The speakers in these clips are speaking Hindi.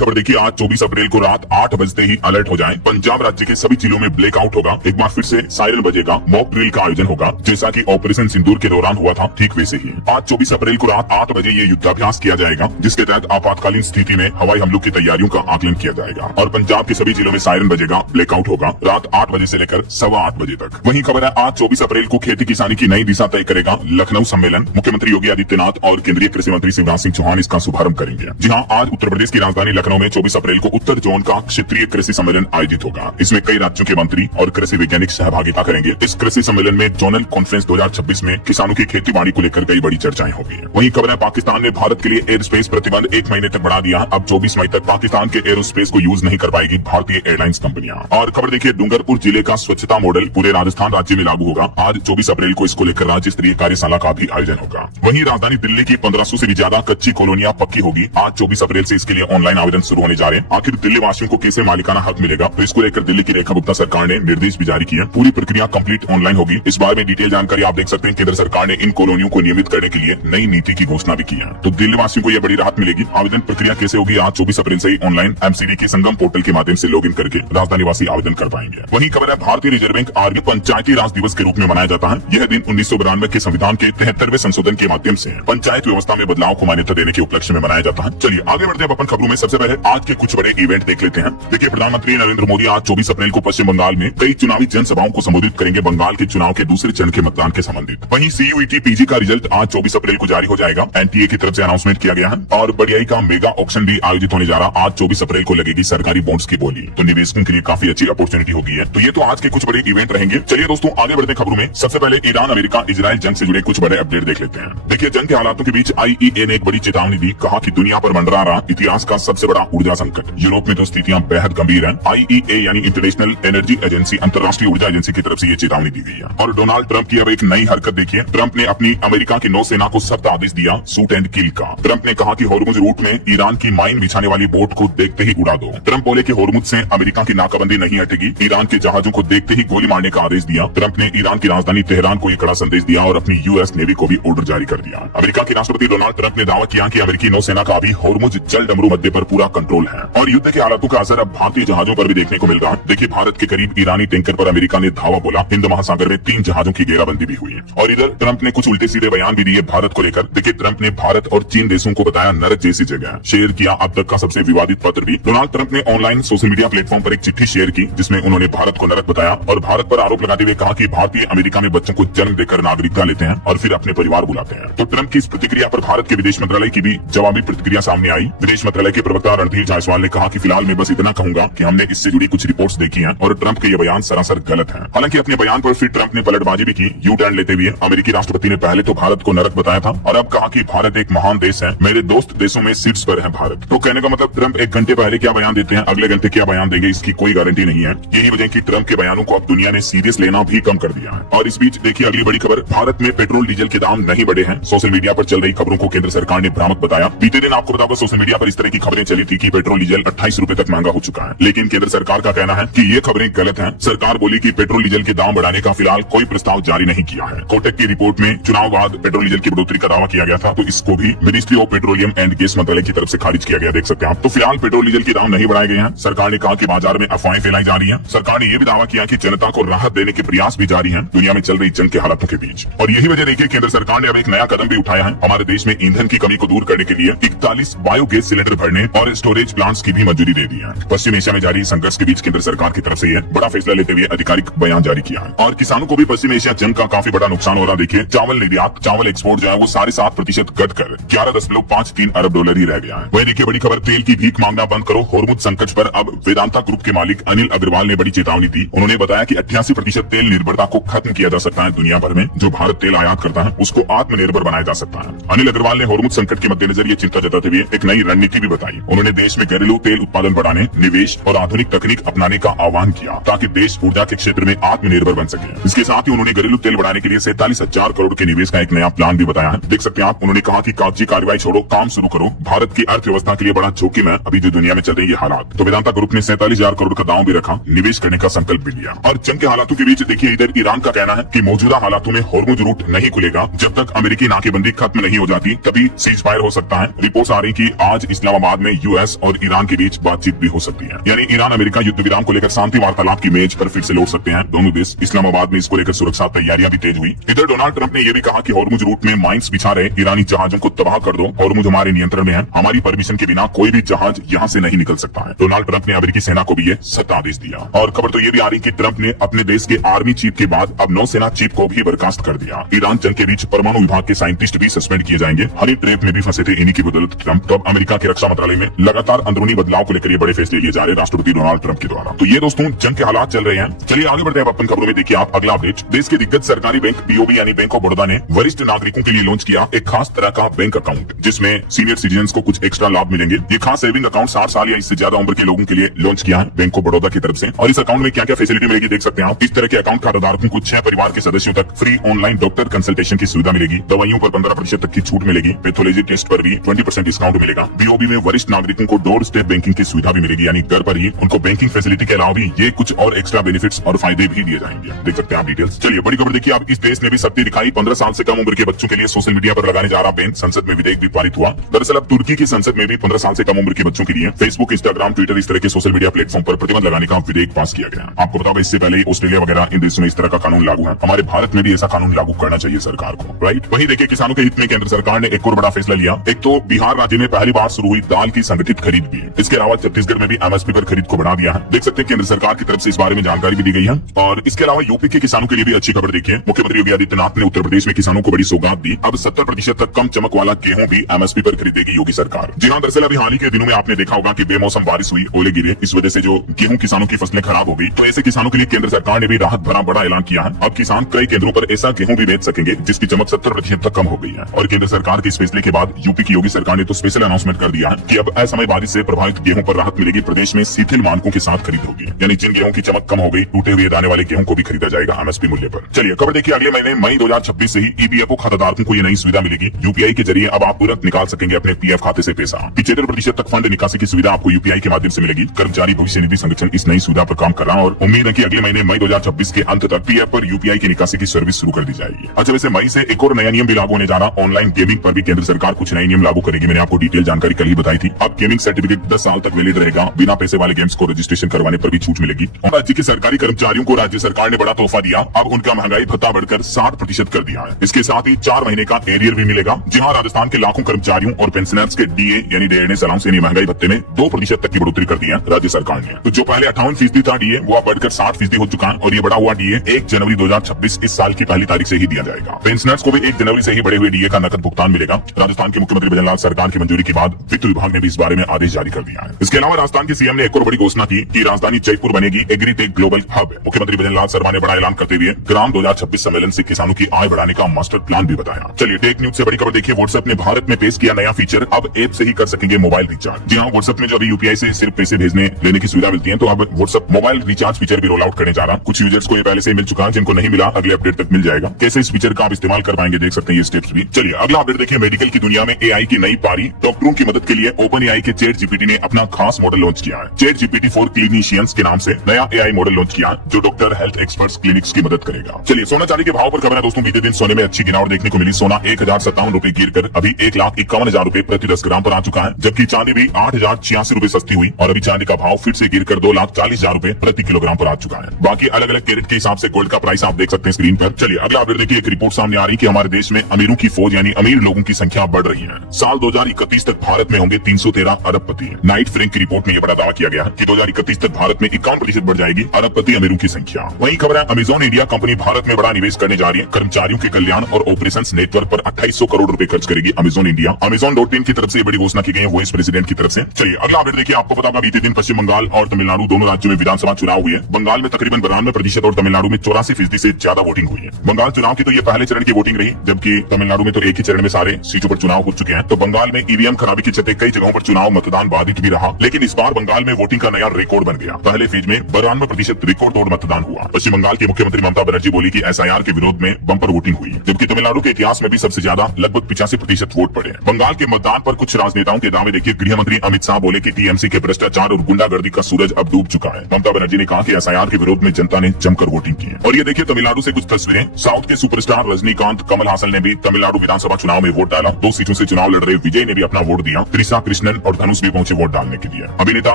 खबर देखिए, आज 24 अप्रैल को रात 8 बजते ही अलर्ट हो जाएं। पंजाब राज्य के सभी जिलों में ब्लैकआउट होगा। एक बार फिर से सायरन बजेगा, मॉक ड्रिल का आयोजन होगा, जैसा कि ऑपरेशन सिंदूर के दौरान हुआ था, ठीक वैसे ही आज 24 अप्रैल को रात 8 बजे ये युद्धाभ्यास किया जाएगा, जिसके तहत आपातकालीन स्थिति में हवाई हमलों की तैयारियों का आकलन किया जाएगा। और पंजाब के सभी जिलों में सायरन बजेगा, ब्लैकआउट होगा रात 8 बजे से लेकर 8:15 बजे तक। वहीं खबर है, आज 24 अप्रैल को खेती किसानी की नई दिशा तय करेगा लखनऊ सम्मेलन। मुख्यमंत्री योगी आदित्यनाथ और केंद्रीय कृषि मंत्री शिवराज सिंह चौहान इसका शुभारंभ करेंगे। जी हाँ, आज उत्तर प्रदेश की राजधानी लखनऊ में 24 अप्रैल को उत्तर जोन का क्षेत्रीय कृषि सम्मेलन आयोजित होगा। इसमें कई राज्यों के मंत्री और कृषि वैज्ञानिक सहभागिता करेंगे। इस कृषि सम्मेलन में जोनल कॉन्फ्रेंस 2026 में किसानों की खेती बाड़ी को लेकर कई बड़ी चर्चाएं होगी। वहीं खबर है, पाकिस्तान ने भारत के लिए एयर स्पेस प्रतिबंध 1 महीने तक बढ़ा दिया। अब 24 मई तक पाकिस्तान के एरोस्पेस को यूज नहीं कर पाएगी भारतीय एयरलाइंस कंपनियां। और खबर देखिए, डूंगरपुर जिले का स्वच्छता मॉडल पूरे राजस्थान राज्य में लागू होगा। आज 24 अप्रैल को इसको लेकर राज्य स्तरीय कार्यशाला का भी आयोजन होगा। वहीं राजधानी दिल्ली की 1500 से भी ज्यादा कच्ची कॉलोनियां पक्की होगी। आज 24 अप्रैल से इसके लिए ऑनलाइन आवेदन शुरू होने जा रहे हैं। आखिर दिल्ली वासियों को कैसे मालिकाना हक मिलेगा, तो इसको लेकर दिल्ली की रेखा गुप्ता सरकार ने निर्देश भी जारी किए। पूरी प्रक्रिया कंप्लीट ऑनलाइन होगी। इस बारे में डिटेल जानकारी आप देख सकते हैं। केंद्र सरकार ने इन कॉलोनियों को नियमित करने के लिए नई नीति की घोषणा भी की है, तो दिल्ली वासियों को यह बड़ी राहत मिलेगी। आवेदन प्रक्रिया कैसे होगी, आज 24 अप्रैल से ही ऑनलाइन एमसीडी के संगम पोर्टल के माध्यम से लॉगिन करके राजधानी वासी आवेदन कर पाएंगे। वहीं खबर है, भारतीय रिजर्व बैंक आरबीआई पंचायती राज दिवस के रूप में मनाया जाता है। यह दिन 1992 के संविधान के 73वें संशोधन के माध्यम से पंचायत व्यवस्था में बदलाव को मान्यता देने के उपलक्ष्य में मनाया जाता है। चलिए आगे बढ़ते हैं अपन खबरों में। सबसे पहले आज के कुछ बड़े इवेंट देख लेते हैं। देखिए, प्रधानमंत्री नरेंद्र मोदी आज 24 अप्रैल को पश्चिम बंगाल में कई चुनावी जनसभाओं को संबोधित करेंगे, बंगाल के चुनाव के दूसरे चरण के मतदान के संबंधित। वहीं सीयूईटी पीजी का रिजल्ट आज 24 अप्रैल को जारी हो जाएगा। एनटीए की तरफ से अनाउंसमेंट किया गया है। और बढ़ियाई का मेगा ऑक्शन भी आयोजित होने जा रहा। आज 24 अप्रैल को लगेगी सरकारी बॉन्ड्स की बोली, तो निवेशकों के लिए काफी अच्छी अपॉर्चुनिटी होगी है। तो ये तो आज के कुछ बड़े इवेंट रहेंगे। चलिए दोस्तों, आगे बढ़ते खबरों में। सबसे पहले ईरान अमेरिका इजराइल जंग से जुड़े कुछ बड़े अपडेट देख लेते हैं। देखिए, जंग के हालातों के बीच आईईए ने एक बड़ी चेतावनी दी। कहा कि दुनिया पर मंडरा रहा इतिहास का सबसे बड़ा ऊर्जा संकट। यूरोप में तो स्थितियां बेहद गंभीर हैं। आईईए यानी इंटरनेशनल एनर्जी एजेंसी, अंतर्राष्ट्रीय ऊर्जा एजेंसी की तरफ से ये चेतावनी दी गई है। और डोनाल्ड ट्रंप की अब एक नई हरकत देखिए। ट्रंप ने अपनी अमेरिका की नौसेना को सख्त आदेश दिया, शूट एंड किल का। ट्रंप ने कहा कि होर्मुज रूट में ईरान की माइन बिछाने वाली बोट को देखते ही उड़ा दो। ट्रंप बोले कि होर्मुज से अमेरिका की नाकाबंदी नहीं हटेगी। ईरान के जहाजों को देखते ही गोली मारने का आदेश दिया। ट्रंप ने ईरान की राजधानी तेहरान को एक कड़ा संदेश दिया और अपनी यूएस नेवी को भी ऑर्डर जारी कर दिया। अमेरिका के राष्ट्रपति डोनाल्ड ट्रंप ने दावा किया कि अमेरिकी नौसेना का अभी होर्मुज जल डमरू मध्य पर पूरा कंट्रोल है। और युद्ध के हालातों का असर अब भारतीय जहाजों पर भी देखने को मिल रहा है। देखिए, भारत के करीब ईरानी टैंकर पर अमेरिका ने धावा बोला। हिंद महासागर में 3 जहाजों की घेराबंदी भी हुई। और इधर ट्रंप ने कुछ उल्टे सीधे बयान भी दिए भारत को लेकर। देखिए, ट्रंप ने भारत और चीन देशों को बताया नरक जैसी जगह। शेयर किया अब तक का सबसे विवादित पत्र भी। डोनाल्ड ट्रंप ने ऑनलाइन सोशल मीडिया प्लेटफॉर्म पर एक चिट्ठी शेयर की, जिसमें उन्होंने भारत को नरक बताया और भारत पर आरोप लगाते हुए कहा कि भारतीय अमेरिका में बच्चों को जन्म देकर नागरिकता लेते हैं और फिर अपने परिवार बुलाते हैं। तो ट्रंप की इस प्रतिक्रिया पर भारत के विदेश मंत्रालय की भी जवाबी प्रतिक्रिया सामने आई। विदेश मंत्रालय के प्रवक्ता रणधीर जायसवाल ने कहा कि फिलहाल मैं बस इतना कहूंगा कि हमने इससे जुड़ी कुछ रिपोर्ट्स देखी हैं और ट्रंप के ये बयान सरासर गलत हैं। हालांकि अपने बयान पर फिर ट्रंप ने पलटबाजी भी की। यू टर्न लेते हुए अमेरिकी राष्ट्रपति ने पहले तो भारत को नरक बताया था और अब कहा कि भारत एक महान देश है, मेरे दोस्त देशों में शीर्ष पर है भारत। तो कहने का मतलब ट्रंप एक घंटे पहले क्या बयान देते हैं, अगले घंटे क्या बयान देंगे, इसकी कोई गारंटी नहीं है। यही वजह की ट्रंप के बयानों को अब दुनिया ने सीरियस लेना भी कम कर दिया है। और इस बीच देखिए अगली बड़ी खबर, भारत में पेट्रोल डीजल के दाम नहीं बढ़े हैं। सोशल मीडिया पर चल रही खबरों को केंद्र सरकार ने भ्रामक बताया। बीते दिन आपको बताओ सोशल मीडिया पर इस तरह की खबरें चली थी कि पेट्रोल डीजल 28 रुपए तक महंगा हो चुका है। लेकिन केंद्र सरकार का कहना है कि ये खबरें गलत हैं। सरकार बोली कि पेट्रोल डीजल के दाम बढ़ाने का फिलहाल कोई प्रस्ताव जारी नहीं किया है। कोटक की रिपोर्ट में चुनाव बाद पेट्रोल डीजल की बढ़ोतरी का दावा किया गया था, तो इसको भी ministry of petroleum and gas मंत्रालय की तरफ से खारिज किया गया। देख सकते हैं आप। तो फिलहाल पेट्रोल डीजल के दाम नहीं बढ़ाए गए हैं। सरकार ने कहा कि बाजार में अफवाहें फैलाई जा रही हैं। सरकार ने यह भी दावा किया कि जनता को राहत देने के प्रयास भी जारी हैं दुनिया में चल रही जंग के हालातों के बीच। और यही वजह देखिए केंद्र सरकार ने अब एक नया कदम भी उठाया है। हमारे देश में ईंधन की कमी को दूर करने के लिए 41 बायोगैस सिलेंडर भरने और स्टोरेज प्लांट्स की भी मंजूरी दे दी है। पश्चिम एशिया में जारी संघर्ष के बीच केंद्र सरकार की तरफ से यह बड़ा फैसला लेते हुए आधिकारिक बयान जारी किया है। और किसानों को भी पश्चिम एशिया जंग का काफी बड़ा नुकसान हो रहा। देखिए, चावल निर्यात, चावल एक्सपोर्ट जो है वो 7.5% घटकर 11.53 अरब डॉलर ही रह गया है। वही देखिए बड़ी खबर, तेल की भीख मांगना बंद करो, होर्मुज संकट पर अब वेदांता ग्रुप के मालिक अनिल अग्रवाल ने बड़ी चेतावनी दी। उन्होंने बताया कि 88% तेल निर्भरता को खत्म किया जा सकता है। दुनिया भर में जो भारत तेल आयात करता है उसको आत्मनिर्भर बनाया जा सकता है। अनिल अग्रवाल ने होर्मुज संकट के मद्देनजर ये चिंता जताते हुए एक नई रणनीति भी बताई। उन्होंने देश में घरेलू तेल उत्पादन बढ़ाने, निवेश और आधुनिक तकनीक अपनाने का आह्वान किया ताकि देश ऊर्जा के क्षेत्र में आत्मनिर्भर बन सके। इसके साथ ही उन्होंने घरेलू तेल बढ़ाने के लिए 47,000 करोड़ के निवेश का एक नया प्लान भी बताया है। देख सकते हैं आप। उन्होंने कहा कि कागजी कार्रवाई छोड़ो, काम शुरू करो। भारत की अर्थव्यवस्था के लिए बड़ा जोखिम है अभी जो दुनिया में चल रही है हालात। तो वेदांता ग्रुप ने 47,000 करोड़ का दांव भी रखा, निवेश करने का संकल्प भी लिया। और जंग के हालातों के बीच देखिए इधर ईरान का कहना है कि मौजूदा हालातों में होर्मुज रूट नहीं खुलेगा जब तक अमेरिकी नाकेबंदी खत्म नहीं हो जाती, तभी सीज फायर हो सकता है। रिपोर्ट्स आ रही कि आज इस्लामाबाद में यूएस और ईरान के बीच बातचीत भी हो सकती है। यानी ईरान अमेरिका युद्ध विराम को लेकर शांति वार्तालाप की मेज पर फिर से लौट सकते हैं दोनों देश। इस्लामाबाद में इसको लेकर सुरक्षा तैयारियां भी तेज हुई। इधर डोनाल्ड ट्रंप ने यह भी कहा कि हॉर्मुज रूट में माइंस बिछा रहे ईरानी जहाजों को तबाह कर दो। हॉर्मुज हमारे नियंत्रण में है, हमारी परमिशन के बिना कोई भी जहाज यहाँ से नहीं निकल सकता है। डोनाल्ड ट्रंप ने अमेरिकी सेना को भी ये सख्त आदेश दिया। और खबर तो ये भी आ रही कि ट्रंप ने अपने देश के आर्मी चीफ के बाद अब नौसेना चीफ को भी बर्खास्त कर दिया। ईरान जंग के बीच परमाणु विभाग के साइंटिस्ट भी सस्पेंड किए जाएंगे। हनी ट्रैप में भी फंसे थे इन्हीं की बदौलत ट्रंप। तो अब अमेरिका के रक्षा मंत्रालय में लगातार अंदरूनी बदलाव को लेकर ये बड़े फैसले लिए जा रहे हैं राष्ट्रपति डोनाल्ड ट्रंप के द्वारा। तो ये दोस्तों जंग के हालात चल रहे हैं। चलिए आगे बढ़ते हैं अपन खबरों में। देखिए आप अगला अपडेट। देश के दिग्गज सरकारी बैंक बीओबी यानी बैंक ऑफ बड़ौदा ने वरिष्ठ नागरिकों के लिए लॉन्च किया एक खास तरह का बैंक अकाउंट, जिसमें सीनियर सिटीजन्स को कुछ एक्स्ट्रा लाभ मिलेंगे। ये खास सेविंग अकाउंट 60 साल या इससे ज्यादा उम्र के लोगों के लिए लॉन्च किया है बैंक ऑफ बड़ौदा की तरफ से। और इस अकाउंट में क्या क्या फैसिलिटी मिलेगी देख सकते हैं आप। इस तरह के अकाउंट खाताधारकों को 6 परिवार के सदस्यों तक फ्री ऑनलाइन डॉक्टर कंसल्टेशन की सुविधा मिलेगी। दवाइयों पर 15% तक की छूट मिलेगी। पैथोलॉजी टेस्ट पर भी 20% डिस्काउंट मिलेगा। बीओबी में वरिष्ठ नागरिकों को डोर स्टेप बैंकिंग की सुविधा भी मिलेगी, यानी घर पर ही उनको बैंकिंग फैसिलिटी के अलावा भी ये कुछ और एक्स्ट्रा बेनिफिट्स और फायदे भी दिए जाएंगे। देख सकते हैं आप डिटेल्स। चलिए बड़ी खबर देखिए। अब इस देश ने भी सख्ती दिखाई। 15 साल से कम उम्र के बच्चों के लिए सोशल मीडिया पर लगाने जा रहा बैन। संसद में विधेयक भी पारित हुआ। दरअसल अब तुर्की की संसद में भी 15 साल से कम उम्र के बच्चों के लिए फेसबुक, इंस्टाग्राम, ट्विटर इस तरह के सोशल मीडिया प्लेटफॉर्म पर प्रतिबंध लगाने का विधेयक पास किया गया। आपको बता दें इससे पहले ऑस्ट्रेलिया वगैरह इन देशों में इस तरह का कानून लागू है। हमारे भारत में भी ऐसा कानून लागू करना चाहिए सरकार को, राइट। वहीं देखिए किसानों के हित में केंद्र सरकार ने एक और बड़ा फैसला लिया। एक तो बिहार राज्य में पहली बार शुरू हुई दाल की संगठित खरीद भी। इसके अलावा छत्तीसगढ़ में भी एमएसपी पर खरीद को बढ़ा दिया है। देख सकते हैं केंद्र सरकार की तरफ से इस बारे में जानकारी भी दी गई है। और इसके अलावा यूपी के किसानों के लिए भी अच्छी खबर देखिए। मुख्यमंत्री योगी आदित्यनाथ ने उत्तर प्रदेश में किसानों को बड़ी सौगात दी। अब 70% तक कम चमक वाला गेहूं भी एमएसपी पर खरीदेगी योगी सरकार। जी हाँ, दरअसल अभी हाल ही के दिनों में आपने देखा होगा कि बेमौसम बारिश हुई, ओले गिरे, इस वजह से जो गेहूं किसानों की फसलें खराब हो गई। तो ऐसे किसानों के लिए केंद्र सरकार ने भी राहत भरा बड़ा ऐलान किया है। अब किसान कई केंद्रों पर ऐसा गेहूं भी बेच सकेंगे जिसकी चमक 70% तक कम हो गई है। और केंद्र सरकार के इस फैसले के बाद यूपी की योगी सरकार ने तो स्पेशल अनाउंसमेंट कर दिया है कि अब असमय बारिश से प्रभावित गेहूं पर राहत मिलेगी। प्रदेश में शिथिल मानकों के साथ खरीद होगी, यानी जिन गेहूं की चमक कम हो गई, टूटे हुए दाने वाले गेहूं को भी खरीदा जाएगा एमएसपी मूल्य पर। चलिए खबर देखिए। अगले महीने मई 2026 से ही ईपीएफओ खाताधारकों को ये नई सुविधा मिलेगी। यूपीआई के जरिए अब आप तुरंत निकाल सकेंगे अपने पीएफ खाते से पैसा। 75% तक फंड निकासी की सुविधा आपको यूपीआई के माध्यम से मिलेगी। कर्मचारी भविष्य निधि संगठन इस नई सुविधा पर काम कर रहा है और उम्मीद है कि अगले महीने मई 2026 के अंत तक पीएफ पर यूपीआई की निकासी की सर्विस शुरू कर दी जाएगी। अच्छा, वैसे मई से एक और नया नियम भी लागू होने जा रहा। ऑनलाइन गेमिंग पर भी केंद्र सरकार कुछ नए नियम लागू करेगी। मैंने आपको डिटेल जानकारी कल ही बताई थी। अब गेमिंग सर्टिफिकेट 10 साल तक वैलिड रहेगा। बिना पैसे वाले गेम्स को रजिस्ट्रेशन करवाने पर भी छूट मिलेगी। और राज्य के सरकारी कर्मचारियों को राज्य सरकार ने बड़ा तोहफा दिया। अब उनका महंगाई भत्ता बढ़कर 60% कर दिया है। इसके साथ ही 4 महीने का एरियर भी मिलेगा। जी हाँ, राजस्थान के लाखों कर्मचारियों और पेंशनर्स के डीए यानी डेयरनेस अलाउंस यानी महंगाई भत्ते में 2% तक की बढ़ोतरी कर दी है राज्य सरकार ने। तो जो पहले 58% था डीए, वो अब बढ़कर 60% हो चुका है। और ये बढ़ा हुआ डीए 1 जनवरी 2026 इस साल की पहली तारीख से ही दिया जाएगा। पेंशनर्स को भी 1 जनवरी से ही बढ़े हुए डीए का नकद भुगतान मिलेगा। राजस्थान के मुख्यमंत्री भजनलाल सरकार की मंजूरी के बाद वित्त विभाग ने भी इस बारे में आदेश जारी कर दिया है। इसके अलावा राजस्थान के सीएम ने एक और बड़ी घोषणा की कि राजधानी जयपुर बनेगी एग्रीटेक ग्लोबल हब। मुख्यमंत्री भजनलाल शर्मा ने बड़ा ऐलान करते हुए ग्राम 2026 सम्मेलन से किसानों की आय बढ़ाने का मास्टर प्लान भी बताया। चलिए टेक न्यूज से बड़ी खबर देखिए। व्हाट्सएप ने भारत में पेश किया नया फीचर। अब ऐप से ही कर सकेंगे मोबाइल रिचार्ज। जी हाँ, व्हाट्सएप में जो अभी यूपीआई से सिर्फ पैसे भेजने लेने की सुविधा मिलती है, तो अब व्हाट्सएप मोबाइल रिचार्ज फीचर भी रोल आउट करने जा रहा। कुछ यूजर्स को ये पहले से मिल चुका है, जिनको नहीं मिला अगले अपडेट तक मिल जाएगा। कैसे इस फीचर का आप इस्तेमाल कर पाएंगे देख सकते हैं ये स्टेप्स भी। चलिए अगला अपडेट देखिए। मेडिकल की दुनिया में एआई की नई पारी। डॉक्टरों की मदद के लिए ओपन एआई के चैट जीपीटी ने अपना खास मॉडल लॉन्च किया है। चैट जीपीटी फॉर क्लिनिशियंस के नाम से नया एआई मॉडल लॉन्च किया है, जो डॉक्टर, हेल्थ एक्सपर्ट्स, क्लिनिक्स की मदद करेगा। चलिए सोना चांदी के भाव पर खबर है दोस्तों। बीते दिन सोने में अच्छी गिरावट देखने को मिली। सोना 1057 रुपए गिर कर अभी 1,51,000 रुपए प्रति 10 ग्राम पर आ चुका है, जबकि चांदी भी 8,086 रुपए सस्ती हुई और अभी चांदी का भाव फिर से गिरकर 2,40,000 रुपए प्रति किलोग्राम पर आ चुका है। बाकी अलग अलग कैरेट के हिसाब से गोल्ड का प्राइस आप देख सकते हैं स्क्रीन पर। चलिए अगला अपडेट देखिए। एक रिपोर्ट सामने आ रही कि हमारे देश में अमीरों की फौज यानी अमीर लोगों की संख्या बढ़ रही है। साल 2031 तक भारत में होंगे 313 अरबपति। नाइट फ्रैंक की रिपोर्ट में यह बड़ा दावा किया गया कि 2031 तक भारत में 51% बढ़ जाएगी अरबपति अमीरों की संख्या। वही खबर है अमेजॉन इंडिया कंपनी भारत में बड़ा निवेश करने जा रही है। कर्मचारियों के कल्याण और ऑपरेशन नेटवर्क पर 2800 करोड़ रुपए खर्च करेगी अमेजॉन इंडिया। Amazon.in की तरफ से बड़ी घोषणा की गई है वाइस प्रेसिडेंट की तरफ से। चलिए अगला अपडेट देखिए। आपको पता होगा बीते दिन पश्चिम बंगाल और तमिलनाडु दोनों राज्यों में विधानसभा चुनाव हुए। बंगाल में तकरीबन 92% और तमिलनाडु में 84% से ज्यादा वोटिंग हुई है। बंगाल चुनाव की तो ये पहले चरण की वोटिंग रही, जबकि तमिलनाडु में तो एक ही चरण में सारे सीटों पर चुनाव हो चुके हैं। तो बंगाल में ईवीएम खराबी के चलते कई जगहों पर चुनाव मतदान बाधित भी रहा, लेकिन इस बार बंगाल में वोटिंग का नया रिकॉर्ड बन गया। पहले फेज में 92% रिकॉर्ड तोड़ मतदान हुआ। पश्चिम बंगाल की मुख्यमंत्री ममता बनर्जी बोली कि एसआईआर के विरोध में बंपर वोटिंग हुई, जबकि तमिलनाडु के इतिहास में भी सबसे ज्यादा लगभग 85% वोट पड़े। बंगाल के मतदान पर कुछ राजनेताओं के दावे देखिए। गृह मंत्री अमित शाह बोले कि टीएमसी के भ्रष्टाचार और गुंडागर्दी का सूरज अब डूब चुका है। ममता बनर्जी ने कहा कि एसआईआर के विरोध में जनता ने जमकर वोटिंग की है। और ये देखिए तमिलनाडु से कुछ तस्वीरें। साउथ के सुपरस्टार रजनीकांत, कमल हासन ने भी तमिलनाडु विधानसभा चुनाव में वोट डाला। 2 सीटों से चुनाव लड़ रहे विजय ने भी अपना वोट दिया। त्रिशा कृष्णन मेनन और धनुष भी पहुंचे वोट डालने के लिए। अभिनेता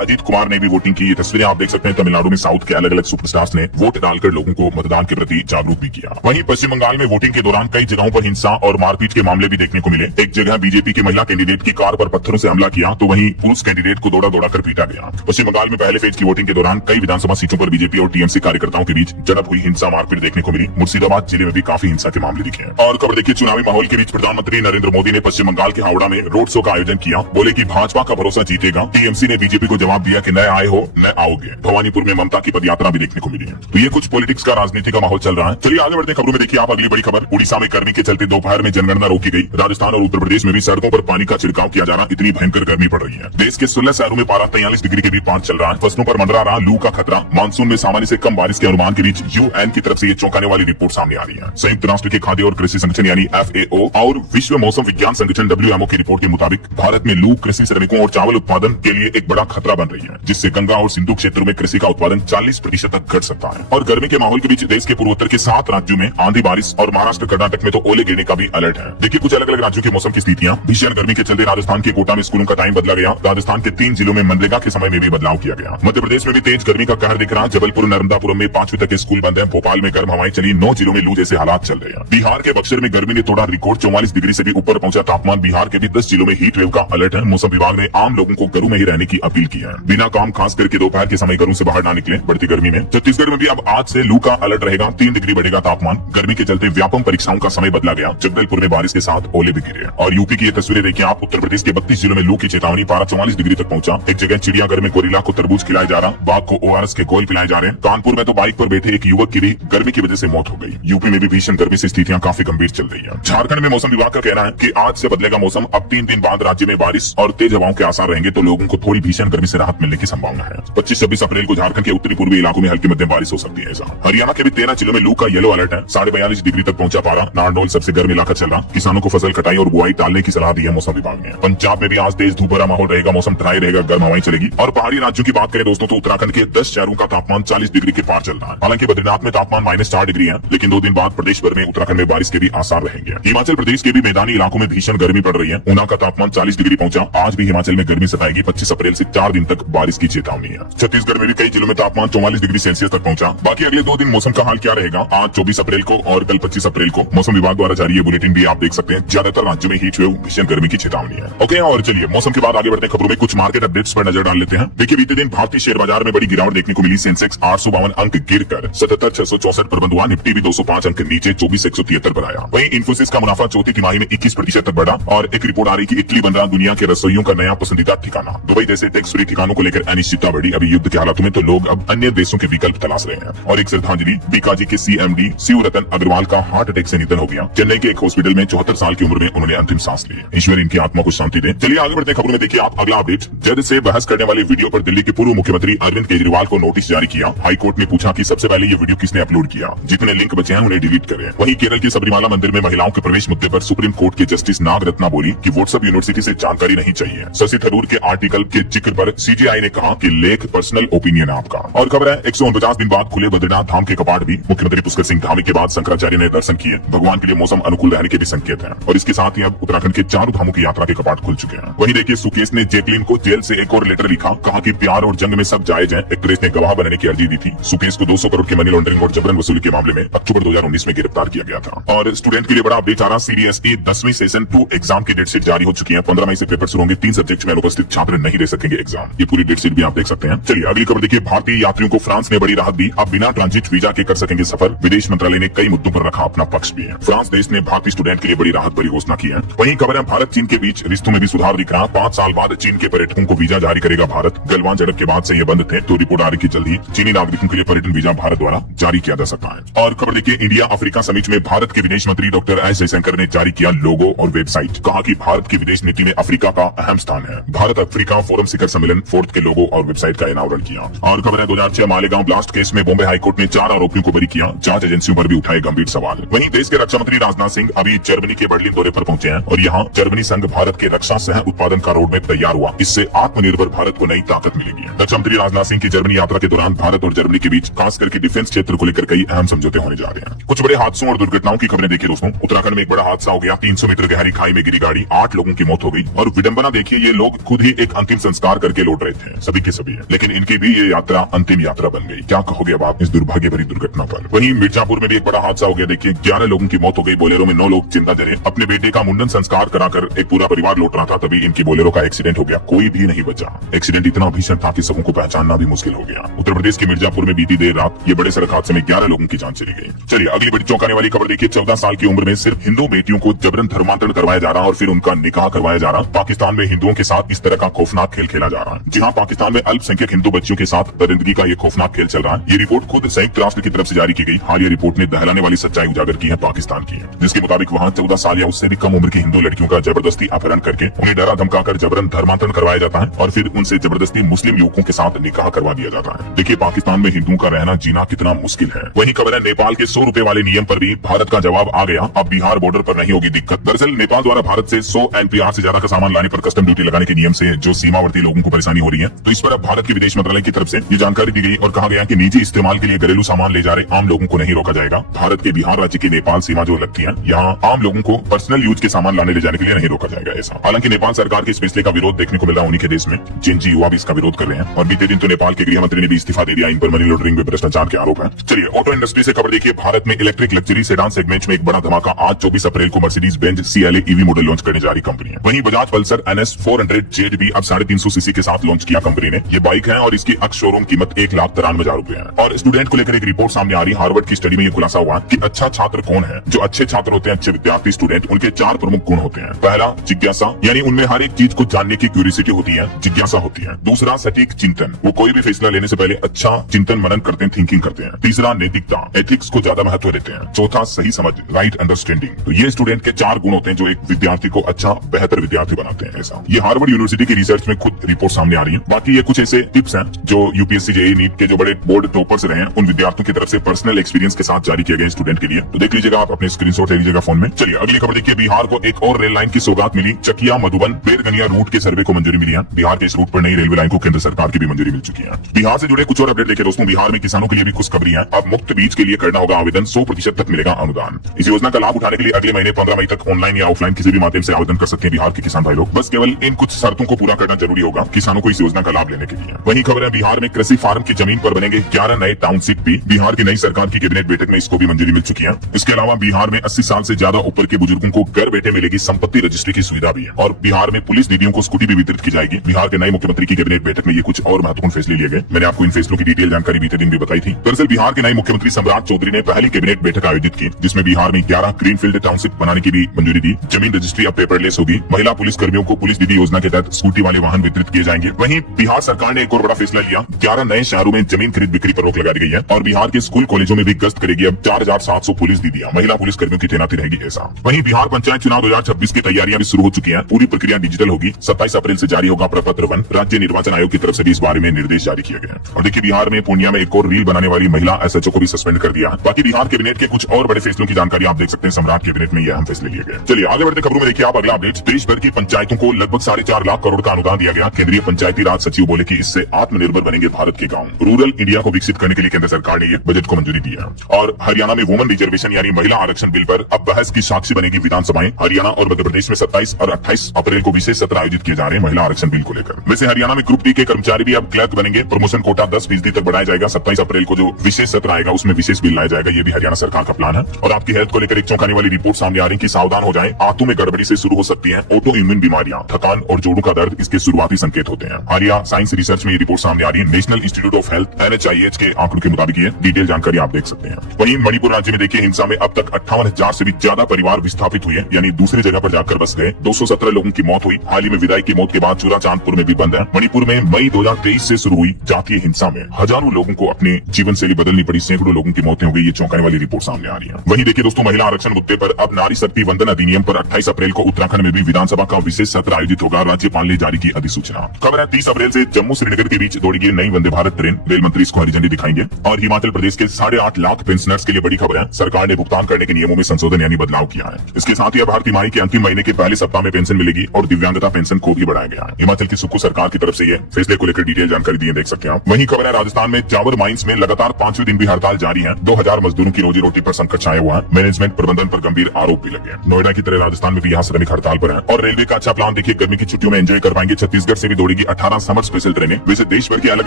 अजीत कुमार ने भी वोटिंग की। ये तस्वीरें आप देख सकते हैं। तमिलनाडु में साउथ के अलग अलग सुपरस्टार्स ने वोट डालकर लोगों को मतदान के प्रति जागरूक भी किया। वहीं पश्चिम बंगाल में वोटिंग के दौरान कई जगहों पर हिंसा और मारपीट के मामले भी देखने को मिले। एक जगह बीजेपी की महिला कैंडिडेट की कार पर पत्थरों से हमला किया, तो वहीं पुरुष कैंडिडेट को दौड़ा दौड़ा कर पीटा गया। पश्चिम बंगाल में पहले फेज की वोटिंग के दौरान कई विधानसभा सीटों पर बीजेपी और टीएमसी कार्यकर्ताओं के बीच झड़प हुई, हिंसा मारपीट देखने को मिली। मुर्शिदाबाद जिले में भी काफी हिंसा के मामले दिखे। और खबर देखिए, चुनावी माहौल के बीच प्रधानमंत्री नरेंद्र मोदी ने पश्चिम बंगाल के हावड़ा में रोड शो का आयोजन किया। बोले कि भाजपा का भरोसा जीतेगा। टीएमसी ने बीजेपी को जवाब दिया कि न आए हो न आओगे। भवानीपुर में ममता की पदयात्रा भी देखने को मिली है। तो ये कुछ पॉलिटिक्स का, राजनीति का माहौल चल रहा है। चलिए आगे बढ़ते हैं खबरों में। देखिए आप अगली बड़ी खबर, उड़ीसा में गर्मी के चलते दोपहर में जनगणना रोकी गई। राजस्थान और उत्तर प्रदेश में भी सड़कों पर पानी का छिड़काव किया जा रहा। इतनी भयंकर गर्मी पड़ रही है। देश के 16 शहरों में पारा 43 डिग्री के भी पार चल रहा है। फसलों पर मंडरा रहा लू का खतरा। मानसून में सामान्य से कम बारिश के अनुमान के बीच यूएन की तरफ से ये चौंकाने वाली रिपोर्ट सामने आ रही है। संयुक्त राष्ट्र के खाद्य और कृषि संगठन यानी FAO और विश्व मौसम विज्ञान संगठन WMO की रिपोर्ट के मुताबिक भारत में लू कृषि श्रमिकों और चावल उत्पादन के लिए एक बड़ा खतरा बन रही है, जिससे गंगा और सिंधु क्षेत्रों में कृषि का उत्पादन 40% तक घट सकता है। और गर्मी के माहौल के बीच देश के पूर्वोत्तर के 7 राज्यों में आंधी बारिश और महाराष्ट्र कर्नाटक में तो ओले गिरने का भी अलर्ट है। देखिए कुछ अलग अलग राज्यों के मौसम की स्थितियां। भीषण गर्मी के चलते राजस्थान के कोटा में स्कूलों का टाइम बदला गया। राजस्थान के 3 जिलों में मनरेगा के समय में भी बदलाव किया गया। मध्य प्रदेश में भी तेज गर्मी का कहर दिख रहा। जबलपुर नर्मदापुरम में 5वीं तक के स्कूल बंद है। भोपाल में गर्म हवाएं चली। 9 जिलों में लू जैसे हालात चल रहे हैं। बिहार के बक्सर में गर्मी ने तोड़ा रिकॉर्ड। 44 डिग्री से भी ऊपर पहुंचा तापमान। बिहार के भी 10 जिलों में हीट वेव का अलर्ट है। मौसम विभाग ने आम लोगों को घरों में ही रहने की अपील की है। बिना काम खास करके दोपहर के समय घरों से बाहर ना निकले बढ़ती गर्मी में। छत्तीसगढ़ में भी अब आज से लू का अलर्ट रहेगा। 3 डिग्री बढ़ेगा तापमान। गर्मी के चलते व्यापम परीक्षाओं का समय बदला गया। जगदलपुर में बारिश के साथ ओले भी गिरे। और यूपी की ये तस्वीरें देखिए आप। उत्तर प्रदेश के 32 जिलों में लू की चेतावनी। पारा 44 डिग्री तक पहुंचा। एक जगह चिड़ियाघर में गोरिल्ला को तरबूज खिलाया जा रहा। बाघ को ORS के घोल पिलाए जा रहे हैं। कानपुर में तो बाइक पर बैठे एक युवक की भी गर्मी की वजह से मौत हो गई। यूपी में भी भीषण गर्मी से स्थितियां काफी गंभीर चल रही है। झारखंड में मौसम विभाग का कहना है कि आज से बदलेगा मौसम। अब 3 दिन बाद राज्य में बारिश और तेज हवाओं के आसार रहेंगे, तो लोगों को थोड़ी भीषण गर्मी से राहत मिलने की संभावना है। 25-26 अप्रैल को झारखंड के उत्तरी पूर्वी इलाकों में हल्की मध्यम बारिश हो सकती है। हरियाणा के भी 13 जिलों में लू का येलो अलर्ट है। 42.5 डिग्री तक पहुंचा पारा। नारनौल सबसे गर्म इलाका चल रहा। किसानों को फसल कटाई और बुआई टालने की सलाह दी है मौसम विभाग ने। पंजाब में भी आज तेज धूप भरा माहौल रहेगा। मौसम ड्राई रहेगा, गर्म हवाएं चलेगी। और पहाड़ी राज्यों की बात करें दोस्तों, तो उत्तराखंड के 10 शहरों का तापमान 40 डिग्री के पार चल रहा है। हालांकि बद्रीनाथ में तापमान -4 डिग्री है, लेकिन 2 दिन बाद प्रदेश भर में उत्तराखंड में बारिश के भी आसार रहेंगे। हिमाचल प्रदेश के भी मैदानी इलाकों में भीषण गर्मी पड़ रही है। ऊना का तापमान 40 डिग्री पहुंचा। आज भी हिमाचल में गर्मी सताएगी। 25 अप्रैल से 4 दिन तक बारिश की चेतावनी है। छत्तीसगढ़ में भी कई जिलों में तापमान 44 डिग्री सेल्सियस तक पहुंचा। बाकी अगले 2 दिन मौसम का हाल क्या रहेगा, आज 24 अप्रैल को और कल 25 अप्रैल को मौसम विभाग द्वारा जारी ये बुलेटिन भी आप देख सकते हैं। ज्यादातर राज्यों में हीट वेव, भीषण गर्मी की चेतावनी है। ओके, और चलिए मौसम के बाद आगे बढ़ते हैं खबरों में। कुछ मार्केट अपडेट्स पर नजर डाल लेते हैं। देखिए बीते दिन भारतीय शेयर बाजार में बड़ी गिरावट देखने को मिली। सेंसेक्स 852 अंक गिरकर 77,664 पर बंद हुआ। निफ्टी भी 205 अंक नीचे 24,173 पर आया। वहीं इन्फोसिस का मुनाफा चौथी तिमाही में 21% तक बढ़ा। और एक रिपोर्ट आ रही कि इटली बन रहा दुनिया के रसोइयों का नया पसंदीदा ठिकाना। दुबई जैसे टैक्स फ्री ठिकानों को लेकर अनिश्चितता बढ़ी। अभी युद्ध के हालातों में तो लोग अब अन्य देशों के विकल्प तलाश रहे हैं। और एक श्रद्धांजलि, बीकाजी के CMD शिव रतन अग्रवाल का हार्ट अटैक से निधन हो गया। चेन्नई के एक हॉस्पिटल में 74 साल की उम्र में उन्होंने अंतिम सांस ली। ईश्वर इनकी आत्मा को शांति दे। चलिए आगे बढ़ते हैं खबरों में। देखिए आप अगला अपडेट। जज से बहस करने वाले वीडियो पर दिल्ली के पूर्व मुख्यमंत्री अरविंद केजरीवाल को नोटिस जारी किया। हाईकोर्ट ने पूछा कि सबसे पहले ये वीडियो किसने अपलोड किया। जितने लिंक बचे हैं उन्हें डिलीट करें। वहीं केरल के सबरीमाला मंदिर में महिलाओं के प्रवेश मुद्दे पर सुप्रीम कोर्ट के जस्टिस नाग रत्ना बोली कि व्हाट्सएप यूनिवर्सिटी से जानकारी नहीं चाहिए। शशि थरूर के आर्टिकल के जिक्र पर CJI ने कहा कि लेख पर्सनल ओपिनियन आपका। और खबर है 149 दिन बाद खुले बद्रीनाथ धाम के कपाट भी। मुख्यमंत्री पुष्कर सिंह धामी के बाद शंकराचार्य ने दर्शन किए। भगवान के लिए मौसम अनुकूल रहने के भी संकेत हैं। और इसके साथ ही अब उत्तराखंड के 4 धामों की यात्रा के कपाट खुल चुके हैं। वहीं देखिए सुकेश ने जेटलिन को जेल से एक और लेटर लिखा। कहा कि प्यार और जंग में सब जायज है। एक्ट्रेस ने गवाह बनने की अर्जी दी थी। सुकेश को 200 करोड़ के मनी लॉन्ड्रिंग और जबरन वसूली के मामले में अक्टूबर 2019 में गिरफ्तार किया गया था। और स्टूडेंट के लिए बड़ा अपडेट आ रहा। CBSE 10वीं सेशन 2 एग्जाम की डेट शीट जारी हो चुकी है। 15 मई से पेपर शुरू होंगे। 3 सब्जेक्ट में अनुपस्थित छात्र नहीं दे सकेंगे एग्जाम। ये पूरी डेट शीट भी आप देख सकते हैं। चलिए अगली खबर देखिए। भारतीय यात्रियों को फ्रांस ने बड़ी राहत दी। अब बिना ट्रांजिट वीजा के कर सकेंगे सफर। विदेश मंत्रालय ने कई मुद्दों पर रखा अपना पक्ष भी है। फ्रांस देश ने भारतीय स्टूडेंट के लिए बड़ी राहत भरी घोषणा की है। वहीं खबर है भारत चीन के बीच रिश्तों में भी सुधार दिख रहा। 5 साल बाद चीन के पर्यटकों को वीजा जारी करेगा भारत। गलवान झड़प के बाद से ये बंद थे, तो रिपोर्ट आ रही कि जल्द ही चीनी नागरिकों के लिए पर्यटन वीजा भारत द्वारा जारी किया जा सकता है। और खबर देखिए इंडिया अफ्रीका समिट में भारत के विदेश मंत्री डॉक्टर एस जयशंकर ने जारी किया लोगो और वेबसाइट। कहा कि भारत की विदेश नीति में अफ्रीका का अहम स्थान है। भारत अफ्रीका फोरम शिखर सम्मेलन 4th के लोगो और वेबसाइट का अनावरण किया। और खबर है 2006 मालेगांव ब्लास्ट केस में बॉम्बे हाईकोर्ट ने 4 आरोपियों को बरी किया। जांच एजेंसियों पर भी उठाए गंभीर सवाल। वहीं देश के रक्षा मंत्री राजनाथ सिंह अभी जर्मनी के बर्लिन दौरे पर पहुंचे हैं। और यहाँ जर्मनी संघ भारत के रक्षा सह उत्पादन का रोड मैप तैयार हुआ। इससे आत्मनिर्भर भारत को नई ताकत मिलेगी। रक्षा मंत्री राजनाथ सिंह की जर्मनी यात्रा के दौरान भारत और जर्मनी के बीच खास करके डिफेंस क्षेत्र को लेकर कई अहम समझौते होने जा रहे हैं। कुछ बड़े हादसों और दुर्घटनाओं की खबरें देखिए दोस्तों। उत्तराखंड में एक बड़ा हादसा हो गया। 300 मीटर गहरी खाई में गिरी गाड़ी, 8 लोगों की मौत हो गई। और विडंबना देखिए ये लोग खुद ही एक अंतिम संस्कार करके लौट रहे थे, सभी के सभी, लेकिन इनकी भी ये यात्रा अंतिम यात्रा बन गई। क्या कहोगे अब आप इस दुर्भाग्य भरी दुर्घटना पर। वहीं मिर्जापुर में भी एक बड़ा हादसा हो गया। देखिए 11 लोगों की मौत हो गई, बोलेरो में 9 लोग जिंदा जले। अपने बेटे का मुंडन संस्कार कराकर एक पूरा परिवार लौट रहा था, तभी इनकी बोलेरो का एक्सीडेंट हो गया, कोई भी नहीं बचा। एक्सीडेंट इतना भीषण था कि सबों को पहचानना भी मुश्किल हो गया। उत्तर प्रदेश के मिर्जापुर में बीती देर रात ये बड़े सड़क हादसे में 11 लोगों की जान चली गई। चलिए अगली बड़ी चौंकाने वाली खबर देखिए। 14 साल की उम्र में सिर्फ हिंदू बेटियों को जबरन धर्मांतरण करवाया जा रहा और फिर उनका निकाह करवाया जा रहा। पाकिस्तान में हिंदुओं के साथ इस तरह का खौफनाक खेल खेला जा रहा है। जी हाँ, पाकिस्तान में अल्पसंख्यक हिंदू बच्चियों के साथ दरिंदगी का ये खौफनाक खेल चल रहा है। ये रिपोर्ट खुद संयुक्त राष्ट्र की तरफ से जारी की गई हालिया रिपोर्ट ने दहलाने वाली सच्चाई उजागर की है पाकिस्तान की, जिसके मुताबिक वहाँ 14 साल या उससे भी कम उम्र की हिंदू लड़कियों का जबरदस्ती अपहरण करके उन्हें डरा धमकाकर जबरन धर्मांतरण करवाया जाता है और फिर उनसे जबरदस्ती मुस्लिम युवकों के साथ निकाह करवा दिया जाता है। देखिए पाकिस्तान में हिंदुओं का रहना जीना कितना मुश्किल है। वहीं खबर है नेपाल के 100 रुपए वाले नियम पर भी भारत का जवाब आ गया। अब बिहार बॉर्डर पर नहीं होगी दिक्कत। दरअसल नेपाल द्वारा भारत से 100 NPR से ज्यादा का सामान लाने पर कस्टम ड्यूटी लगाने के नियम से जो सीमावर्ती लोगों को परेशानी हो रही है, तो इस पर अब भारत के विदेश मंत्रालय की तरफ से ये जानकारी दी गई और कहा गया कि निजी इस्तेमाल के लिए घरेलू सामान ले जा रहे आम लोगों को नहीं रोका जाएगा। भारत के बिहार राज्य की नेपाल सीमा जो लगती है, यहाँ आम लोगों को पर्सनल यूज के सामान लाने ले जाने के लिए नहीं रोका जाएगा ऐसा। हालांकि नेपाल सरकार के इस फैसले का विरोध देखने को मिल रहा है उन्हीं के देश में, जिन युवा भी इसका विरोध कर रहे हैं। और बीते दिन तो नेपाल के गृह मंत्री ने भी इस्तीफा दे दिया, इन पर मनी लॉन्ड्रिंग में भ्रष्टाचार के आरोप है। चलिए ऑटो इंडस्ट्री से खबर देखिए। भारत में इलेक्ट्रिक लग्जरी सेडान सेगमेंट में एक बड़ा धमाका। आज 24 अप्रैल को Mercedes Benz CLA EV model launch करने जा रही कंपनी है। वहीं बजाज पल्सर NS 400Z भी अब 350 सीसी के साथ लॉन्च किया कंपनी ने। ये बाइक है और इसकी अक्स शोरूम कीमत 1,93,000 रुपए है। और स्टूडेंट को लेकर एक रिपोर्ट सामने आ रही है। हार्वर्ड की स्टडी में ये खुलासा हुआ कि अच्छा छात्र कौन है। जो अच्छे छात्र होते हैं, अच्छे विद्यार्थी स्टूडेंट, उनके 4 प्रमुख गुण होते हैं। पहला जिज्ञासा, यानी उनमें हर एक चीज को जानने की क्यूरियोसिटी होती है, जिज्ञासा होती है। दूसरा सटीक चिंतन, वो कोई भी फैसला लेने से पहले अच्छा चिंतन मनन करते हैं, थिंकिंग करते हैं। तीसरा नैतिकता, एथिक्स को ज्यादा महत्व देते हैं। चौथा सही समझ, राइट अंडरस्टैंडिंग। तो ये स्टूडेंट के 4 गुण होते हैं जो एक विद्यार्थी को अच्छा बेहतर विद्यार्थी बनाते हैं ऐसा। ये हार्वर्ड यूनिवर्सिटी की रिसर्च में खुद रिपोर्ट सामने आ रही है। बाकी ये कुछ ऐसे टिप्स हैं जो UPSC JEE नीट के जो बड़े बोर्ड टॉपर्स रहे हैं उन विद्यार्थियों की तरफ से पर्सनल एक्सपीरियंस के साथ जारी किए गए स्टूडेंट के लिए। तो देख लीजिएगा, आप अपने स्क्रीनशॉट ले लीजिएगा फोन में। चलिए अगली खबर देखिए। बिहार को एक और रेल लाइन की सौगात मिली। चकिया मधुबन बेरगनिया रूट के सर्वे को मंजूरी मिली है। बिहार के इस रूट पर नई रेलवे लाइन को केंद्र सरकार की भी मंजूरी मिल चुकी है। बिहार से जुड़े कुछ और अपडेट देखिए दोस्तों। बिहार में किसानों के लिए भी खुशखबरी है। अब मुफ्त बीज के लिए करना होगा आवेदन, 100% तक मिलेगा अनुदान। इस योजना का लाभ उठाने के लिए अगले महीने 15 मई तक ऑनलाइन या ऑफलाइन किसी भी माध्यम से आवेदन कर सकते हैं बिहार के किसान भाई लोग। बस केवल इन कुछ शर्तों को पूरा करना जरूरी होगा किसानों को इस योजना का लाभ लेने के लिए। वहीं खबर है बिहार में कृषि फार्म की जमीन पर बनेंगे 11 नए टाउनशिप भी। बिहार की नई सरकार की कैबिनेट बैठक में इसको भी मंजूरी मिल चुकी है। इसके अलावा बिहार में 80 साल से ज्यादा ऊपर के बुजुर्गों को घर बैठे मिलेगी संपत्ति रजिस्ट्री की सुविधा भी है। और बिहार में पुलिस दीदियों को स्कूटी भी वितरित की जाएगी। बिहार के नए मुख्यमंत्री की कैबिनेट बैठक में ये कुछ और महत्वपूर्ण फैसले लिए गए। मैंने आपको इन फैसलों की डिटेल जानकारी बीते दिन भी बताई थी। दरअसल बिहार के नए मुख्यमंत्री सम्राट चौधरी ने पहली कैबिनेट बैठक आयोजित की, जिसमें बिहार में 11 ग्रीनफील्ड टाउनशिप बनाने की भी मंजूरी दी। जमीन रजिस्ट्री अब पेपरलेस होगी। महिला पुलिस कर्मियों को पुलिस दीदी योजना के तहत स्कूटी वाले वाहन वितरित किए जाएंगे। वहीं बिहार सरकार ने एक और बड़ा फैसला लिया। 11 नए शहरों में जमीन खरीद बिक्री पर रोक लगा दी गई है और बिहार के स्कूल कॉलेजों में भी गश्त करेगी अब 4700 पुलिस दीदियां, महिला पुलिस कर्मियों की तैनाती रहेगी ऐसा। वहीं बिहार पंचायत चुनाव 2026 की तैयारियां भी शुरू हो चुकी हैं। पूरी प्रक्रिया डिजिटल होगी। 27 अप्रैल से जारी होगा प्रपत्र 1। राज्य निर्वाचन आयोग की तरफ से भी इस बारे में निर्देश जारी किए गए हैं। और देखिए बिहार में पूर्णिया में एक और रील बनाने वाली महिला SHO को भी सस्पेंड कर दिया है। बाकी बिहार कैबिनेट के कुछ और बड़े फैसलों की जानकारी आप देख सकते हैं। सम्राट कैबिनेट में ये अहम फैसले लिए गए। चलिए आगे बढ़ते खबरों में देखिए आप अगला अपडेट। देश भर की पंचायतों को लगभग 4.5 लाख करोड़ का अनुदान दिया गया। केंद्रीय पंचायती राज सचिव बोले कि इससे आत्मनिर्भर बनेंगे भारत के गांव। रूरल इंडिया को विकसित करने के लिए केंद्र सरकार ने ये बजट को मंजूरी दी है। और हरियाणा में वुमेन रिजर्वेशन यानी महिला आरक्षण बिल पर अब बहस की साक्षी बनेगी विधानसभाएं। हरियाणा और मध्य प्रदेश में 27 और 28 अप्रैल को विशेष सत्र आयोजित किए जा रहे हैं महिला आरक्षण बिल को लेकर। वैसे हरियाणा में ग्रुप डी के कर्मचारी भी अब क्लर्क बनेंगे। प्रमोशन कोटा 10% तक बढ़ाया जाएगा। 27 अप्रैल को जो विशेष सत्र आएगा उसमें विशेष बिल लाया जाएगा। ये भी हरियाणा सरकार का प्लान है। और आपकी हेल्थ को लेकर एक चौंकाने वाली रिपोर्ट सामने आ रही है कि सावधान हो जाएं, आंतों में गड़बड़ी से शुरू हो सकती है ऑटो इम्यून बीमारियां। थकान और जोड़ों का दर्द इसके शुरुआती संकेत होते हैं। हालिया साइंस रिसर्च में ये रिपोर्ट सामने आ रही है। National institute of health NHIH के आंकड़ों के मुताबिक ये डिटेल जानकारी आप देख सकते हैं। वहीं मणिपुर राज्य में देखिए हिंसा में अब तक 58,000 से भी ज्यादा परिवार विस्थापित हुए, यानी दूसरी जगह पर जाकर बस गए। 217 लोगों की मौत हुई। हाल ही में विदाई की मौत के बाद चूराचांदपुर में भी बंद है। मणिपुर में मई 2023 से शुरू हुई जातीय हिंसा में हजारों लोगों को अपनी जीवन शैली बदलनी पड़ी। सैकड़ों लोगों की मौतें हो गई। ये चौंकाने वाली रिपोर्ट सामने आ रही है। वहीं देखिए दोस्तों महिला आरक्षण मुद्दे पर अब नारी शक्ति वंदन अधिनियम पर 28 अप्रैल को उत्तराखंड में भी विधानसभा का विशेष सत्र आयोजित होगा। राज्यपाल ने जारी की अधिसूचना। खबर है 30 अप्रैल से जम्मू श्रीनगर के बीच दौड़ेगी नई वंदे भारत ट्रेन। रेल मंत्री इसको हरी झंडी दिखाएंगे। और हिमाचल प्रदेश के 8.5 लाख पेंशनर्स के लिए बड़ी खबर है। सरकार ने भुगतान करने के नियमों में संशोधन यानी बदलाव किया है। इसके साथ ही अब हर तिमाही के अंतिम महीने के पहले सप्ताह में पेंशन मिलेगी और दिव्यांगता पेंशन को भी बढ़ाया गया है। हिमाचल की सुक्खू सरकार की तरफ से ये फैसले को लेकर डिटेल जानकारी दी देख सकते हैं आप। वहीं खबर है राजस्थान में चावर माइंस में लगातार 5वें दिन भी हड़ताल जारी है। 2000 मजदूरों की रोजी रोटी पर संकट छाया हुआ है। मैनेजमेंट प्रबंधन पर गंभीर आरोप भी लगे। नोएडा की तरह राजस्थान में भी यहाँ श्रमिक हड़ताल पर है। और रेलवे का अच्छा प्लान देखिए देखिए गर्मी की छुट्टियों में एंजॉय कर पाएंगे। छत्तीसगढ़ से भी दौड़ेगी 18 समर स्पेशल ट्रेनें। वैसे देश भर के अलग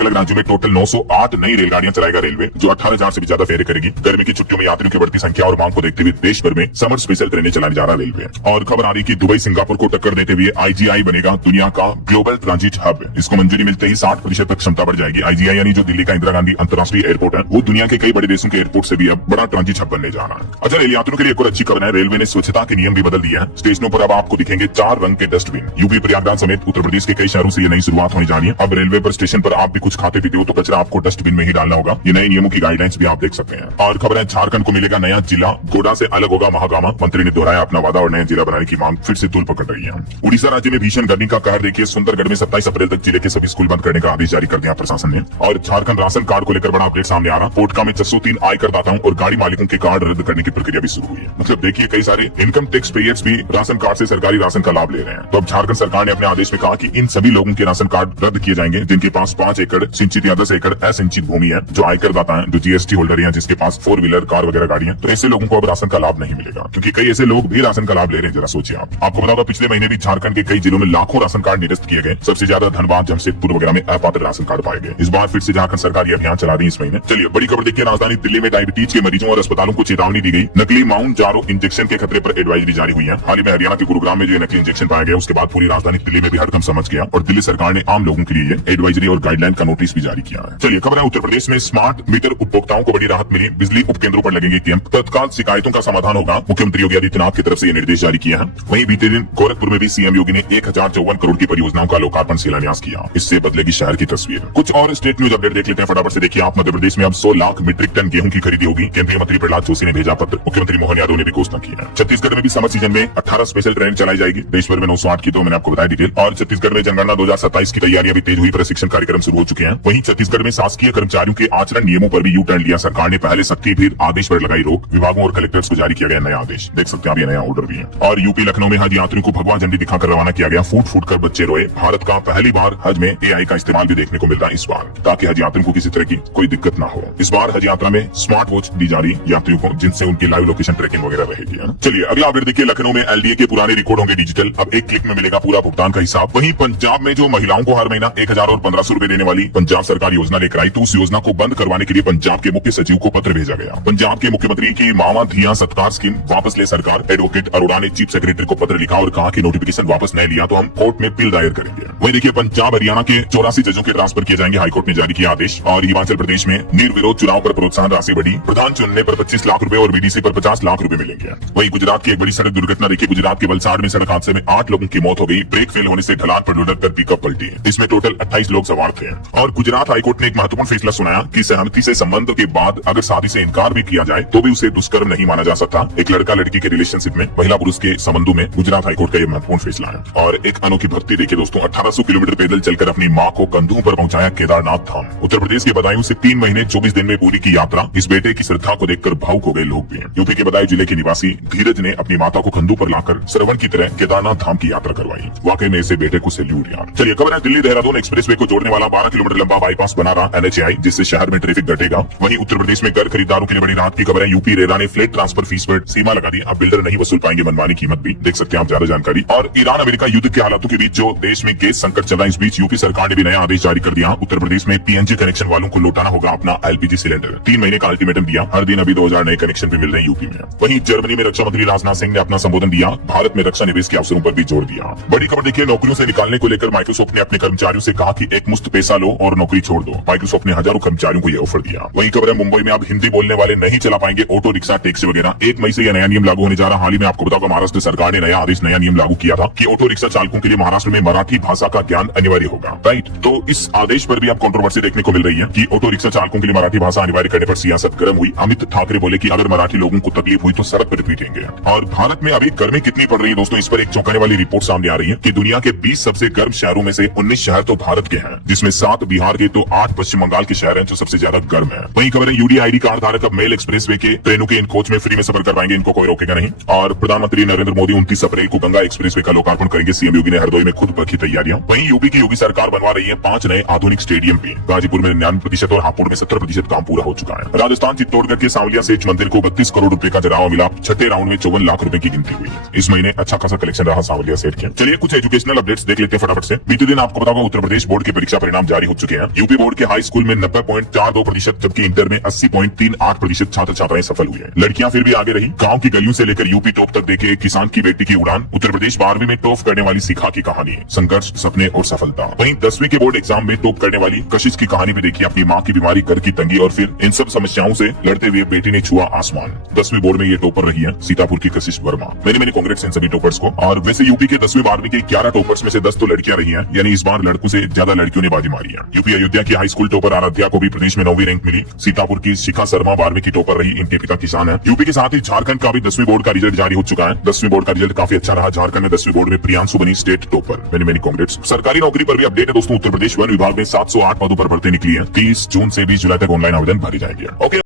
अलग राज्यों में टोटल 908 नई रेलगाड़ियां चलाएगा रेलवे, जो 18,000 से भी ज्यादा फेरे करेगी। गर्मी की छुट्टियों में यात्रियों की बढ़ती संख्या और मांग को देखते हुए देश भर में समर स्पेशल ट्रेनें चलाने जा रहा रेलवे। और खबर आ रही कि दुबई सिंगापुर को टक्कर देते हुए आईजीआई बनेगा दुनिया का ग्लोबल ट्रांजिट हब। इसको मंजूरी मिलते ही 60% तक क्षमता बढ़ जाएगी। आईजीआई यानी जो दिल्ली का इंदिरा गांधी अंतर्राष्ट्रीय एयरपोर्ट है, वो दुनिया के कई बड़े देशों के एयरपोर्ट से भी अब बड़ा ट्रांजिट हब बनने जा रहा है। अच्छा, रेल यात्रियों के लिए एक और अच्छी खबर है, रेलवे ने स्वच्छता के नियम भी बदल दिए हैं। स्टेशनों पर अब आपको दिखेंगे 4 रंग के डस्टबिन। यूपी प्रयागराज समेत उत्तर प्रदेश के कई शहरों से ये नई शुरुआत होने जा रही है। अब रेलवे पर स्टेशन पर आप भी कुछ खाते पीते हो तो कचरा आपको डस्टबिन में ही डालना होगा। ये नए नियमों की गाइडलाइंस भी आप देख सकते हैं। और खबर है झारखंड को मिलेगा नया जिला, गोडा से अलग होगा महागामा। मंत्री ने दोहराया अपना वादा और नया जिला बनाने की मांग फिर से तूल पकड़ रही है। उड़ीसा राज्य में भीषण गर्मी का कहर देखिए, सुंदरगढ़ में 27 अप्रैल तक जिले के सभी स्कूल बंद करने का आदेश जारी कर दिया प्रशासन ने। और झारखंड राशन कार्ड को लेकर बड़ा अपडेट सामने आ रहा। पोटका में 603 आयकर दाताओं और गाड़ी मालिकों के कार्ड रद्द करने की प्रक्रिया भी शुरू हुई है। मतलब देखिए कई सारे इनकम टैक्स पेयर्स भी राशन कार्ड से सरकारी राशन का लाभ ले रहे हैं। तो अब झारखंड सरकार ने अपने आदेश में कहा कि इन सभी लोगों के राशन कार्ड रद्द किए जाएंगे जिनके पास 5 एकड़ सिंचित या 10 एकड़ असिंचित भूमि है, जो आयकर दाता है, जो जीएसटी होल्डर है, जिसके पास 4 व्हीलर कार वगैरह गाड़ी है। तो ऐसे लोगों को अब राशन का लाभ नहीं मिलेगा, क्योंकि कई ऐसे लोग भी राशन का लाभ ले रहे हैं। जरा सोचिए आपको बता दो पिछले महीने भी झारखंड के कई जिलों में लाखों राशन कार्ड निरस्त किए गए। सबसे ज्यादा धनबाद, जमशेदपुर वगैरह में अपात्र राशन कार्ड पाए गए। इस बार फिर से झारखंड सरकार ये अभियान चला रही है इस महीने। चलिए बड़ी खबर देखिए, राजधानी दिल्ली में डायबिटीज के मरीजों और अस्पतालों को चेतावनी दी गई। नकली माउंट जारो इंजेक्शन के खतरे पर एडवाइजरी जारी हुई है। हाल ही में हरियाणा के गुरुग्राम में जो नकली इंजेक्शन पाया गया, उसके बाद पूरी राजधानी दिल्ली में भी हड़कंप समझ गया और दिल्ली सरकार ने आम लोगों के लिए एडवाइजरी और गाइडलाइन का नोटिस भी जारी किया है। चलिए खबर है, उत्तर प्रदेश में स्मार्ट मीटर उपभोक्ताओं को बड़ी राहत मिली। बिजली उपकेंद्रों पर लगेंगे कैंप, तत्काल शिकायतों का समाधान होगा। मुख्यमंत्री योगी आदित्यनाथ की तरफ से ये निर्देश जारी किया है। वहीं बीते दिन गोरखपुर में भी सीएम योगी ने 1054 करोड़ की परियोजनाओं का लोकार्पण शिलान्यास किया। इससे बदलेगी शहर की तस्वीर। कुछ और स्टेट न्यूज अपडेट देख लेते हैं फटाफट से। देखिए आप, मध्य प्रदेश में अब 100 लाख मीट्रिक टन गेहूं की खरीदी होगी। केंद्रीय मंत्री प्रहलाद जोशी ने भेजा पत्र, मुख्यमंत्री मोहन यादव ने भी घोषणा की है। छत्तीसगढ़ में भी समर सीजन में 18 स्पेशल ट्रेन चलाई जाएगी। देश भर में 908 की, तो मैंने आपको बताया डिटेल। और छत्तीसगढ़ में जनगणना 2027 की तैयारियां भी तेज हुई, प्रशिक्षण कार्यक्रम शुरू हो चुके हैं। वहीं छत्तीसगढ़ में शासकीय कर्मचारियों के आचरण नियमों पर भी यू टर्न लिया सरकार ने। पहले सख्ती, फिर आदेश पर लगाई रोक। विभागों और कलेक्टर्स को जारी किया गया नया आदेश। देख सकते हैं आप, ये नया ऑर्डर भी है। और यूपी लखनऊ में हज यात्रियों को भगवा झंडी दिखाकर रवाना किया गया। फूट फूट कर बच्चे रोए। भारत का पहली बार हज में एआई का इस्तेमाल भी देखने को मिल रहा है इस बार, ताकि हज यात्रियों को किसी तरह की कोई दिक्कत ना हो। इस बार हज यात्रा में स्मार्ट वॉच दी जा रही यात्रियों को, जिनसे उनकी लाइव लोकेशन ट्रैकिंग वगैरह रहेगी। चलिए अगला अपडेट देखिए, लखनऊ में एलडीए के पुराने रिकॉर्ड होंगे डिजिटल। अब एक क्लिक में मिलेगा पूरा भुगतान का हिसाब। वहीं पंजाब में जो महिलाओं को हर महीना 1000 और 1500 रुपए देने वाली पंजाब सरकार योजना लेकर आई, तो उस योजना को बंद करवाने के लिए पंजाब के मुख्य सचिव को पत्र भेजा गया। पंजाब के मुख्यमंत्री की मावा धिया सत्कार स्कीम वापस ले सरकार। एडवोकेट अरोड़ा ने चीफ सेक्रेटरी को पत्र लिखा और कहा कि नोटिफिकेशन वापस नहीं लिया तो हम कोर्ट में अपील दायर करेंगे। वहीं देखिए, पंजाब हरियाणा के 84 जजों के ट्रांसफर किए जाएंगे, हाईकोर्ट ने जारी किया आदेश। और हिमाचल प्रदेश में निर्विरोध चुनाव पर प्रोत्साहन राशि बढ़ी। प्रधान चुनने पर 25 लाख रुपए और बीडीसी पर 50 लाख रुपए मिलेंगे। वहीं गुजरात की एक बड़ी सड़क दुर्घटना देखिए, गुजरात के वलसाड़ में सड़क हादसे में 8 लोगों की मौत हो गई। ब्रेक फेल होने से ढलान पर लुढ़क कर पिकअप पलटी। इसमें टोटल 28 लोग सवार थे। और गुजरात हाईकोर्ट ने एक महत्वपूर्ण फैसला सुनाया कि सहमति से संबंध के बाद अगर शादी से इनकार भी किया जाए तो भी उसे दुष्कर्म नहीं माना जा सकता। एक लड़का लड़की के रिलेशनशिप में महिला पुरुष के संबंधों में गुजरात हाईकोर्ट का यह महत्वपूर्ण फैसला है। और एक अनोखी भक्ति देखिए दोस्तों, 1800 किलोमीटर पैदल चलकर अपनी मां को कंधों पर पहुंचाया केदारनाथ धाम। उत्तर प्रदेश के बदायूं से 3 महीने 24 दिन में पूरी की यात्रा। इस बेटे की श्रद्धा को देखकर भावुक हो गए लोग भी। यूपी के बदायूं जिले के निवासी धीरज ने अपनी माता को कंधों पर लाकर श्रवण की तरह केदारनाथ धाम की यात्रा करवाई। वाकई में ऐसे बेटे को सैल्यूट यार। चलिए खबर है, दिल्ली देहरादून एक्सप्रेसवे को जोड़ने वाला 12 किलोमीटर लंबा बाईपास बना रहा एनएचएआई, जिससे शहर में ट्रैफिक घटेगा। वहीं उत्तर प्रदेश में घर खरीदारों के लिए बड़ी राहत की खबर है। यूपी रेरा ने फ्लैट ट्रांसफर फीस पर सीमा लगा दी। अब बिल्डर नहीं वसूल पाएंगे मनमानी कीमत भी। देख सकते हैं आप ज्यादा जानकारी। और ईरान अमेरिका युद्ध के हालातों के बीच जो देश में गैस संकट चल रहा है, इस बीच यूपी सरकार ने भी नया आदेश जारी कर दिया। उत्तर प्रदेश में पीएनजी कनेक्शन वालों को लौटाना होगा अपना एलपीजी सिलेंडर। 3 महीने का अल्टीमेटम दिया। हर दिन अभी 2000 नए कनेक्शन भी मिल रहे हैं यूपी में। वहीं जर्मनी में रक्षा मंत्री राजनाथ सिंह ने अपना संबोधन दिया। भारत में रक्षा निवेश के अवसरों पर भी जोर दिया। बड़ी खबर देखिए, नौकरियों से निकालने को लेकर माइक्रोसॉफ्ट ने अपने कर्मचारियों से कहा कि एक मुश्त पैसा लो और नौकरी छोड़ दो। माइक्रोसॉफ्ट ने हजारों कर्मचारियों को यह ऑफर दिया। वहीं खबर है, मुंबई में अब हिंदी बोलने वाले नहीं चला पाएंगे ऑटो रिक्शा, टैक्सी वगैरह। 1 मई से यह नया नियम लागू होने जा रहा। हाल ही में आपको बताऊंगा, महाराष्ट्र सरकार ने नया आदेश, नया नियम लागू किया था कि ऑटो रिक्शा चालकों के लिए महाराष्ट्र में मराठी भाषा का ज्ञान अनिवार्य होगा। राइट, तो इस आदेश पर भी अब कंट्रोवर्सी देखने को मिल रही है कि ऑटो रिक्शा चालकों के लिए मराठी भाषा अनिवार्य करने पर सियासत गर्म हुई। अमित ठाकरे बोले कि अगर मराठी लोगों को तकलीफ हुई तो सड़क पर पीटेंगे। और भारत में अभी गर्मी कितनी पड़ रही है दोस्तों, इस पर एक चौंकाने वाली रिपोर्ट सामने आ रही है कि दुनिया के 20 सबसे गर्म शहरों में से 19 शहर तो भारत के हैं, जिसमें 7 बिहार के तो 8 पश्चिम बंगाल के शहर हैं जो सबसे ज्यादा गर्म है। वहीं खबर है, यूडीआईडी कार्ड धारक अब मेल एक्सप्रेसवे के ट्रेनों के इन कोच में फ्री में सफर कर पाएंगे, इनको कोई रोकेगा नहीं। और प्रधानमंत्री नरेंद्र मोदी 29 अप्रैल को गंगा एक्सप्रेसवे का लोकार्पण करेंगे। सीएम योगी ने हरदोई में खुद रखी तैयारियां। वहीं यूपी की योगी सरकार बनवा रही है 5 नए आधुनिक स्टेडियम भी। गाजीपुर में 99% और हापुड़ में 70% काम पूरा हो चुका है। राजस्थान चित्तौड़गढ़ के सांवलिया सेठ मंदिर को 32 करोड़ रुपए का जरावा मिला। छठे राउंड में 54 लाख रुपए की गिनती हुई। इस महीने अच्छा खासा कलेक्शन रहा सांवलिया सेठ के। चलिए कुछ एजुकेशनल अपडेट्स देख लेते हैं फटाफट से। बीते दिन आपको बताऊंगा उत्तर प्रदेश बोर्ड के परीक्षा परिणाम जारी हो चुके हैं। यूपी बोर्ड के हाई स्कूल में 90.42%, जबकि इंटर में 80.38% छात्र छात्राएं सफल हुए हैं। लड़कियां फिर भी आगे रही। गांव की गलियों से लेकर यूपी टॉप तक देखे एक किसान की बेटी की उड़ान। उत्तर प्रदेश 12वीं में टॉप करने वाली शिखा की कहानी, संघर्ष, सपने और सफलता। वहीं 10वीं के बोर्ड एग्जाम में टॉप करने वाली कशिश की कहानी में देखिए अपनी माँ की बीमारी, घर की तंगी और फिर इन सब समस्याओं से लड़ते हुए बेटी ने छुआ आसमान। 10वीं बोर्ड में ये टॉपर रही है सीतापुर की कशिश वर्मा। मेनी कांग्रेट्स इन सभी टॉपर्स को। और वैसे यूपी के 10वीं 12वीं के 11 टॉपर्स में से 10 तो लड़कियां रही हैं, यानी इस बार लड़कों से ज्यादा लड़कियों ने बाजी मारी है। यूपी अयोध्या की हाई स्कूल टॉपर आराध्या को भी प्रदेश में 9वीं रैंक मिली। सीतापुर की शिखा शर्मा 12वीं की टॉपर रही, इनके पिता किसान है। यूपी के साथ ही झारखंड का भी 10वीं बोर्ड का रिजल्ट जारी हो चुका है। 10वीं बोर्ड का रिजल्ट काफी अच्छा रहा। झारखंड में 10वीं बोर्ड में प्रियांशु बनी स्टेट टॉपर। Many congrats. सरकारी नौकरी पर भी अपडेट है दोस्तों। उत्तर प्रदेश वन विभाग में 708 पदों पर भर्ती निकली है। 30 जून से 20 जुलाई तक ऑनलाइन आवेदन भरे जाएंगे। ओके।